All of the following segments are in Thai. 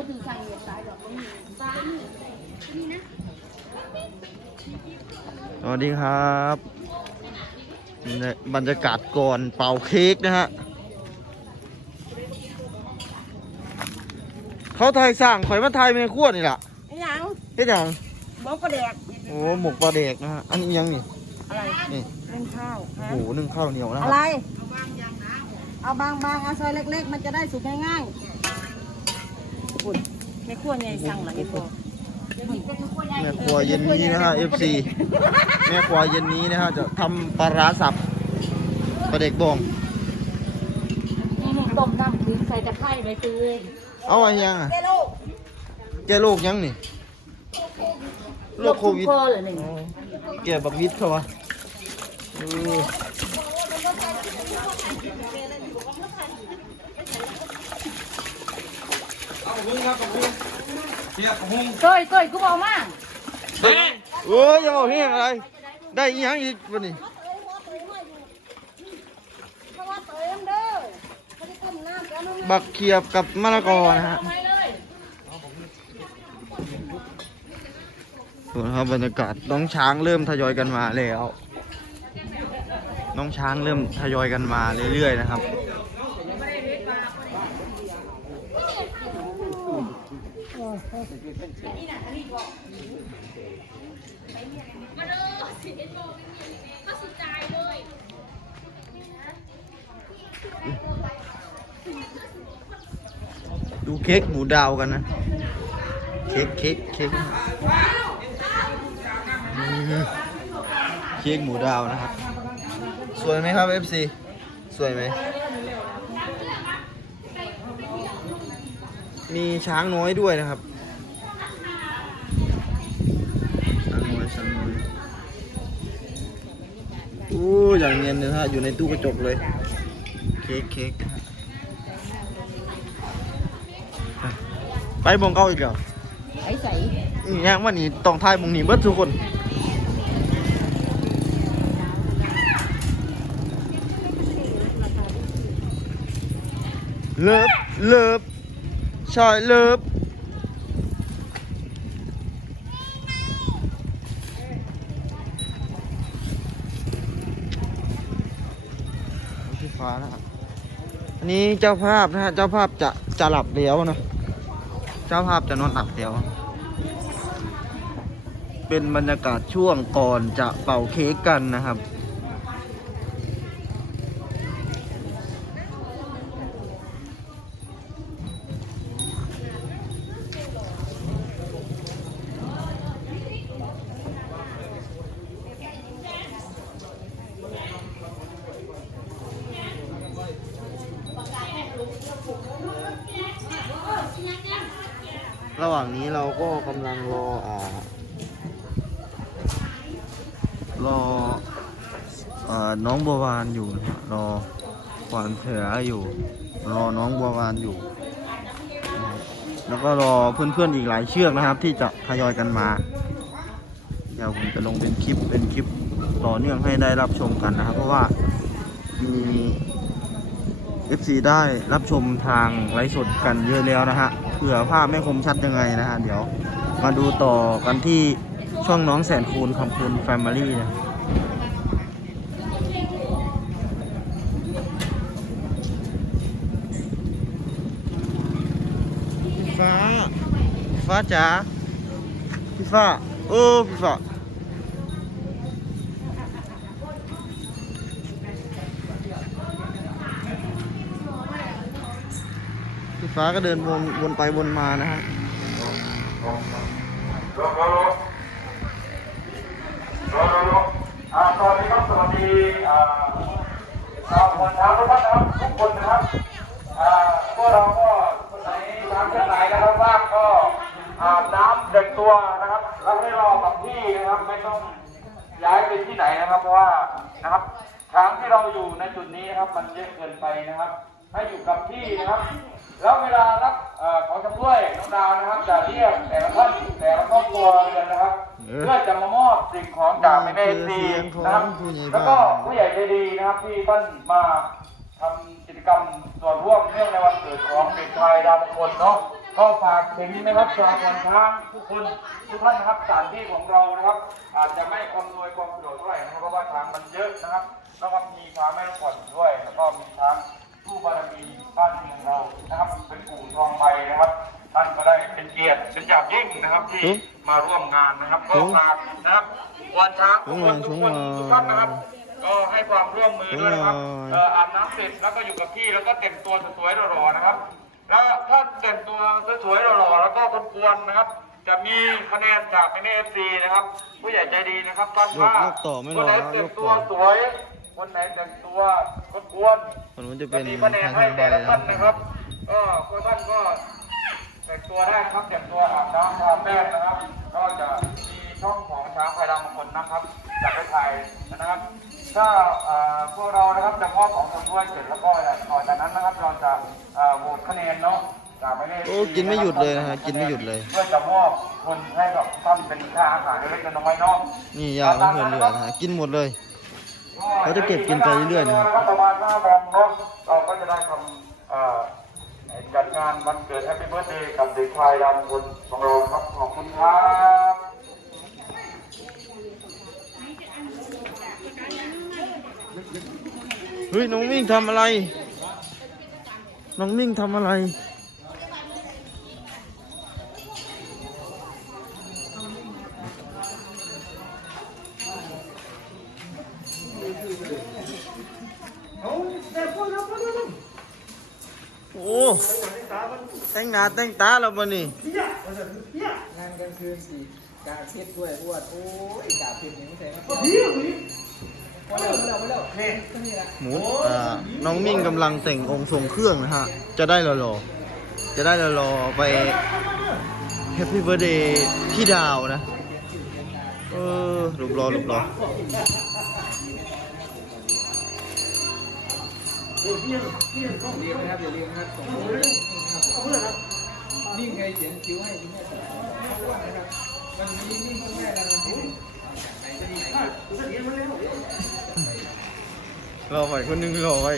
ก็ถือสั่งเหยียดสายดอกก็มีฟ้านี่นะสวัสดีครับเนี่ยบรรยากาศก่อนเป่าเค้กนะฮะเขาไทยสร้างข่อยมาไทยเมฆวดนี่แหละไอ้หยังเฮ็ดหยังบอกกระแดกโอ้หมกปลาเด็กนะฮะอันนี้ยังนี่อะไรนี่เล่นข้าวโอ้โหนึ่งข้าวเหนียวนะคอะรับไรเอาบางๆเอาซอยเล็ก ๆ มันจะได้สุกง่ายๆคุณ ไม่ควรไงสั่งหรอไม่ควรแม่ครัวเย็นนี้นะฮะ FC แม่ครัวเย็นนี้นะฮะจะทำปลาร้าสับปลาเด็กบองต้มน้ำถึงใส่ตะไคร้ใบเตยเอาอะไรยังอะแกลูกแกโรคยังนี่โรคโควิดคอเล ยหนึ่งแกบักวิดเขาวะเออเต้ยเต้ยกูบอกมาโอ้ยอย่าบอกเฮียอะไร ได้อีหยังอีกวันนี้เพราะว่าเต้ยเด้อไม่ได้ต้มน้ำแล้วน้ำบักเขียบกับมะละกอนะฮะดูนะครับบรรยากาศน้องช้างเริ่มทยอยกันมาแล้ว น้องช้างเริ่มทยอยกันมาเรื่อยๆนะครับ ดูเค้กหมูดาวกันนะ เค้กเค้กเค้กเค้กหมูดาวนะครับ สวยไหมครับ FC สวยไหม มีช้างน้อยด้วยนะครับ ช้างน้อยช้างน้อย โอ้อย่างเนียนเลยฮะอยู่ในตู้กระจกเลย เค้กเค้กไปบงเก้าอีกแล้วไอ้ใส่อีกอย่างวันนี้ต้องทายมงนี้เบิดทุกคน เลิฟเลิฟชอยเลิฟ ฟ้านะครับอันนี้เจ้าภาพนะฮะเจ้าภาพจะจะหลับเดียวนะเจ้าภาพจะนอนหลับเดียว เป็นบรรยากาศช่วงก่อนจะเป่าเค้กกันนะครับ ว่างนี้เราก็กำลังรออ่ารออ่าน้องบัววานอยู่นะรอขวานเสืออยู่ รอน้องบัววานอยู่ แล้วก็รอเพื่อนๆอีกหลายเชือกนะครับ ที่จะทยอยกันมา เดี๋ยวผมจะลงเป็นคลิปเป็นคลิปต่อเนื่องให้ได้รับชมกันนะครับ เพราะว่ามี FC ได้รับชมทางไลฟ์สดกันเยอะแล้วนะฮะ เผื่อภาพไม่คมชัดยังไงนะฮะเดี๋ยวมาดูต่อกันที่ช่องน้องแสนคูณคำคูณแฟมิลี่นะฟ้าฟ้าจ๋าพี่ฟ้าโอ้พี่ฟ้า ฟ้าก็เดินวนวนไปวนมานะฮะตอ่าสวัสดีครับสวัสดีอ่าชาวมวลชาวทุกท่นนะครับทุกคนนะครับพวกเราก็คนไหนทำเช่นไหนนะครับว่างก็อาบน้ำเด็กตัวนะครับแล้วให้รอกับที่นะครับไม่ต้องย้ายไปที่ไหนนะครับเพราะว่านะครับช้างที่เราอยู่ในจุดนี้นะครับ มันเยอะเกินไปนะครับ ให้อยู่กับที่นะครับ แล้วเวลารับเอ่อของชำร่วยน้องดาวนะครับจะเรียกแต่ละท่านแต่ละครอบครัวเรือนนะครับเออเพื่อจะมามอบสิ่งของจากแม่แม่ดีนะครับคือเสียงของผู้ใหญ่บ้านแล้วก็ผู้ใหญ่ใจดีนะครับที่ท่านมาทำกิจกรรมส่วนร่วมเนื่องในวันเกิดของเด็กชายดาวมงคลเนาะก็ฝากถึงนะครับชาวคนช้างทุกคนทุกท่านนะครับสถานที่ของเรานะครับ อาจจะไม่อำนวยความสะดวกเท่าไหร่นะครับเพราะว่าช้างมันเยอะนะครับแล้วก็มีช้างแม่ลูกอ่อนด้วยแล้วก็มีช้าง ผู้บารมีบ้านเมืองเรานะครับเป็นปู่ทองใบนะครับท่านก็ได้เป็นเกียรติเป็นอย่างยิ่งนะครับที่มาร่วมงานนะครับก็ฝากนะครับวันช้างทุกคนทุกคนทุกท่านนะครับก็ให้ความร่วมมือด้วยนะครับเอ่ออาบน้ำเสร็จแล้วก็อยู่กับที่แล้วก็แต่งตัวสวยๆหล่อๆนะครับ แล้วถ้าแต่งตัวสวยๆหล่อๆแล้วก็กวนๆนะครับ จะมีคะแนนจากในเอฟซีนะครับ ผู้ใหญ่ใจดีนะครับท่านว่าโยกต่อไม่รอคนไหนนะแต่โยงกตัต่วอสวย คนไหนแต่งตัวกวนๆมันจะก็เป็นมีคะแนนทางให้ทางใบแต่ละนะท่านนะครับ ก็พวกท่านก็แต่งตัวได้นะครับแต่งตัวอาบน้ำทาแป้งนะครับ ก็จะมีช่องของช้างไฟดำบางคนนะครับอยากไปถ่ายนะครับ ถ้าเอ่อพวกเรานะครับจะมอบของคนด้วยเสร็จแล้วก็ต่อจากนั้นนะครับเราจะเอ่อโหวตคะแนนเนาะจากไม่ได้โอ้กินไม่หยุดเลยนะฮะกินไม่หยุดเลยเพื่อจะมอบคนให้กับท่านเป็นค่าอาหารเล็กๆน้อยๆเนาะนี่ยาไม่เคยเหลือนะฮะกินหมดเลย เขาจะเก็บกินไปเรื่อยๆนะครับประมาณห้าโมงเนาะเราก็จะได้ทำจัดงานวันเกิดแฮปปี้เบิร์ดเดย์กับเด็กชายดำคนของเราครับขอบคุณครับเฮ้ยน้องมิ่งทำอะไร น้องมิ่งทำอะไร แต่งหน้าแต่งตาแล้วบ่นี่งานกลางคืนสีกาเพชรด้วยอ้วนโอ้ยกาเพชรนี่ไม่ใช่ครับมาเร็วมาเร็วมาเร็วนี่นี่ละหมูอ่าน้องมิ่งกำลังแต่งองค์ทรงเครื่องนะฮะ จะได้รอๆจะได้รอๆไปแฮปปี้เบ t ร์เดย์พี่ดาวนะ เออรูปรอรูปรอ เรียนนะครับอย่าเรียนนะครับส่งครับนิ่งเขียนคิ้วให้คุณแม่นะครับวันนี้นิ่งคุณแม่รางวัลที่หนึ่งรอไว้คนหนึงรอไว้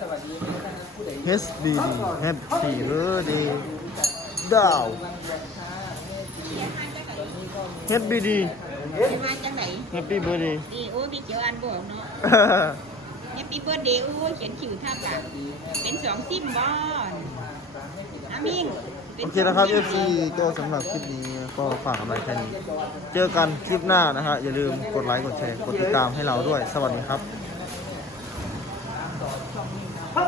สวัสดีนะครับผู้ใด HBD Happy Birthday ดาว HBD มาจังไหน Happy Birthday ดีโอ้พี่เจียวอันบอกเนาะแฮปปี้เบิร์ดเดย์โอ้ยเขียนคิวท่าปากเป็นสองซิมบอนอามิงป็โอเคนะครับ สง FC ซิมก็สำหรับคลิปนี้ก็ฝากกันไว้แค่นี้ เจอกันคลิปหน้านะฮะ อย่าลืมกดไลค์ กดแชร์ กดติดตามให้เราด้วย สวัสดีครับ